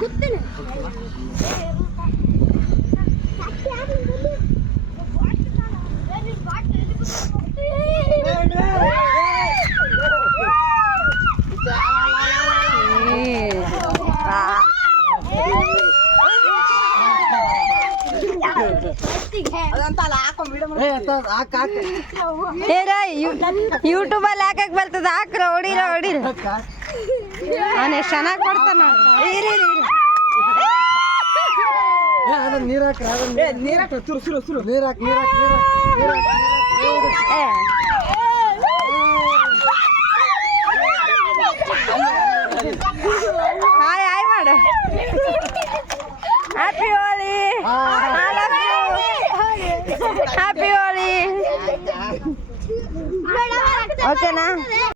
ಗೊತ್ತೇನೆ YouTube ಅಲ್ಲಿ ಹಾಕಕ್ ಬರ್ತದ ಹಾಕ್ರ ಹೊಡಿರ ಹೊಡಿರ ಅವನ್ ಎಷ್ಟ್ ಚೆನ್ನಾಗ್ ಕೊಡ್ತಾನ ಹಾಯ್ ಹಾಯ್ ಮಾಡು ಹ್ಯಾಪಿ ಹೋಳಿ ಹ್ಯಾಪಿ ಹೋಳಿ ಓಕೆನಾ